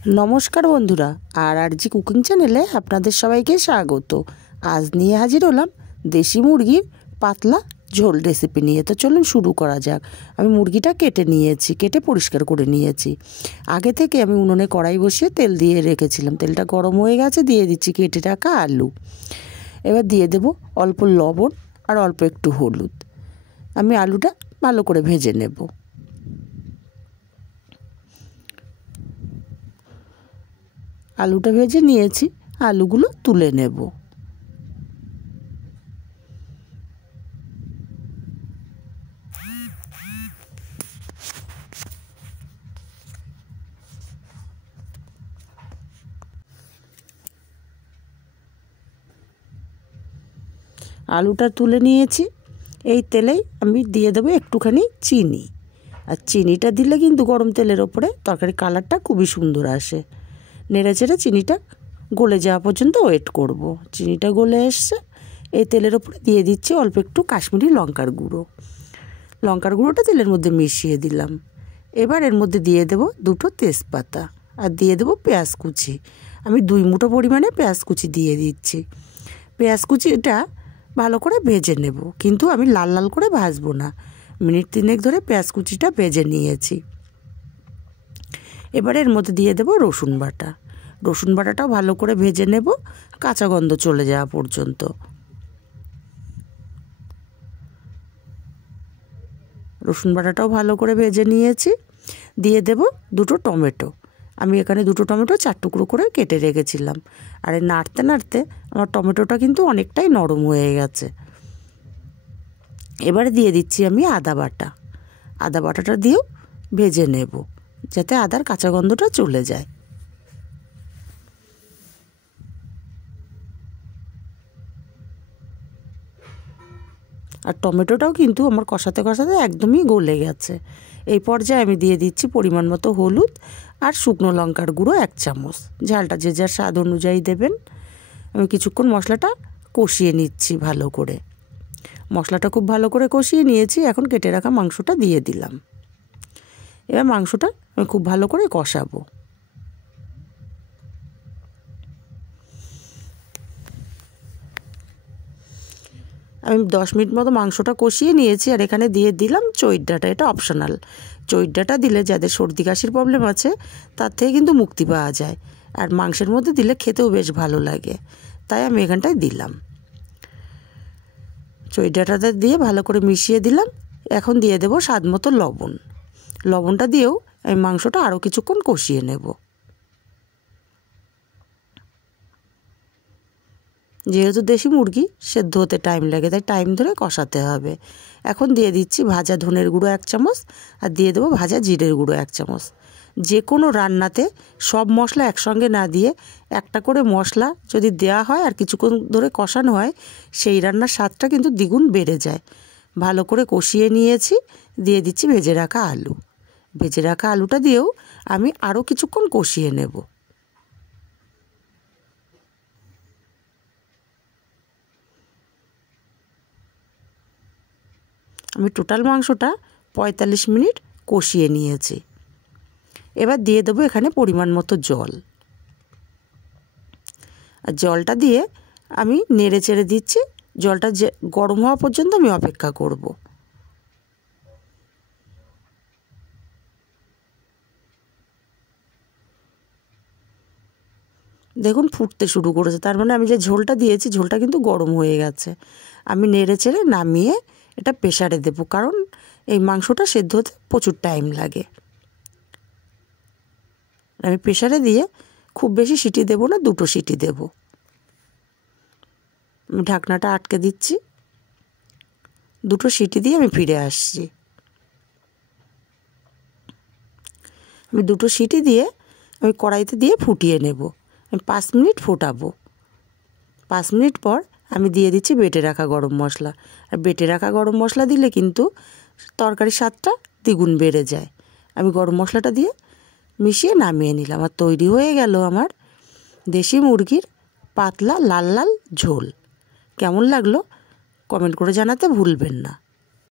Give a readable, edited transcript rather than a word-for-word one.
नमस्कार बंधुरा RG cooking चैनेले आपनादेर सबाइके स्वागत। आज निये हाजिर हलाम देशी मुरगिर पातला झोल रेसिपि निये। तो चलुन शुरू करा जाक। आमी मुरगिटा केटे नियेछि, केटे परिष्कार करे नियेछि। आगे थेके आमी उनुने कड़ाई बसिए तेल दिए रेखेछिलाम। तेलटा गरम हये गेछे, दिए दिच्छि केटे राखा आलू। एबार दिए देब अल्प लबण और अल्प एकटु हलुद। आमी आलूटा भालो करे भेजे नेब। आलूटा भेजे निয়েছি, आलूगुलो तुले नेब। आलूटा तुले निয়েছি, এই তেলেই আমি দিয়ে দেব একটুখানি চিনি। আর চিনিটা দিলে কিন্তু গরম তেলের উপরে তরকারি কালারটা খুবই সুন্দর আসে। নেড়ে চেড়ে চিনিটা গলে যাওয়া পর্যন্ত ওয়েট করব। চিনিটা গলে এসছে, এই তেলের উপরে দিয়ে দিচ্ছি অল্প একটু কাশ্মীরি লঙ্কার গুঁড়ো। লঙ্কার গুঁড়োটা তেলের মধ্যে মিশিয়ে দিলাম। এবার এর মধ্যে দিয়ে দেব দুটো তেজপাতা আর দিয়ে দেব পেঁয়াজ কুচি। আমি 2 মুঠো পরিমাণে পেঁয়াজ কুচি দিয়ে দিচ্ছি। পেঁয়াজ কুচিটা ভালো করে ভেজে নেব, কিন্তু আমি লাল লাল করে ভাজবো না। মিনিট 3 ধরে পেঁয়াজ কুচিটা ভেজে নিয়েছি। এবার এর মধ্যে দিয়ে দেব রসুন বাটা। রসুন বাটাটাও ভালো করে ভেজে নেব, কাঁচা গন্ধ চলে যাওয়া পর্যন্ত। রসুন বাটাটাও ভালো করে ভেজে নিয়েছি। দিয়ে দেব দুটো টমেটো। আমি এখানে দুটো টমেটো 4 টুকরো করে কেটে রেখেছিলাম। আর এই নাড়তে নাড়তে আমার টমেটোটা কিন্তু অনেকটাই নরম হয়ে গেছে। এবারে দিয়ে দিচ্ছি আমি আদা বাটা। আদা বাটাটা দিয়েও ভেজে নেব, যাতে আদার কাঁচা গন্ধটা চলে যায়। আর টমেটোটাও কিন্তু আমার কষাতে কষাতে একদমই গলে গেছে। এই পর্যায়ে আমি দিয়ে দিচ্ছি পরিমাণ মতো হলুদ আর শুকনো লঙ্কার গুঁড়ো 1 চামচ। ঝালটা যে যার স্বাদ অনুযায়ী দেবেন। আমি কিছুক্ষণ মশলাটা কষিয়ে নিচ্ছি ভালো করে। মশলাটা খুব ভালো করে কষিয়ে নিয়েছি। এখন কেটে রাখা মাংসটা দিয়ে দিলাম। এবার মাংসটা আমি খুব ভালো করে কষাবো। আমি 10 মিনিট মতো মাংসটা কষিয়ে নিয়েছি। আর এখানে দিয়ে দিলাম চৈট ডাঁটা। এটা অপশনাল। চৈট ডাঁটা দিলে যাদের সর্দি কাশির প্রবলেম আছে তার থেকে কিন্তু মুক্তি পাওয়া যায়। আর মাংসের মধ্যে দিলে খেতেও বেশ ভালো লাগে, তাই আমি এখানটায় দিলাম। চৈট ডাঁটাটা দিয়ে ভালো করে মিশিয়ে দিলাম। এখন দিয়ে দেব স্বাদ মতো লবণ। লবণটা দিয়েও আমি মাংসটা আরও কিছুক্ষণ কষিয়ে নেব। যেহেতু দেশি মুরগি সেদ্ধ হতে টাইম লাগে, তাই টাইম ধরে কষাতে হবে। এখন দিয়ে দিচ্ছি ভাজা ধনের গুঁড়ো 1 চামচ আর দিয়ে দেবো ভাজা জিরের গুঁড়ো 1 চামচ। যে কোনো রান্নাতে সব মশলা একসঙ্গে না দিয়ে একটা করে মশলা যদি দেওয়া হয় আর কিছুক্ষণ ধরে কষানো হয়, সেই রান্নার স্বাদটা কিন্তু দ্বিগুণ বেড়ে যায়। ভালো করে কষিয়ে নিয়েছি। দিয়ে দিচ্ছি ভেজে রাখা আলু। ভেজে রাখা আলুটা দিয়েও আমি আরও কিছুক্ষণ কষিয়ে নেব। আমি টোটাল মাংসটা 45 মিনিট কষিয়ে নিয়েছি। এবার দিয়ে দেবো এখানে পরিমাণ মতো জল। আর জলটা দিয়ে আমি নেড়ে চেড়ে দিচ্ছি। জলটা যে গরম হওয়া পর্যন্ত আমি অপেক্ষা করব। দেখুন ফুটতে শুরু করেছে, তার মানে আমি যে ঝোলটা দিয়েছি ঝোলটা কিন্তু গরম হয়ে গেছে। আমি নেড়ে চেড়ে নামিয়ে এটা প্রেসারে দেব, কারণ এই মাংসটা সেদ্ধ হতে প্রচুর টাইম লাগে। আমি প্রেসারে দিয়ে খুব বেশি সিটি দেব না, 2টো সিটি দেব। আমি ঢাকনাটা আটকে দিচ্ছি। 2টো সিটি দিয়ে আমি ফিরে আসছি। আমি 2টো সিটি দিয়ে আমি কড়াইতে দিয়ে ফুটিয়ে নেব। আমি 5 মিনিট ফোটাবো। 5 মিনিট পর আমি দিয়ে দিচ্ছি বেটে রাখা গরম মশলা। আর বেটে রাখা গরম মশলা দিলে কিন্তু তরকারির স্বাদটা দ্বিগুণ বেড়ে যায়। আমি গরম মশলাটা দিয়ে মিশিয়ে নামিয়ে নিলাম। আর তৈরি হয়ে গেল আমার দেশি মুরগির পাতলা লাল লাল ঝোল। কেমন লাগলো কমেন্ট করে জানাতে ভুলবেন না।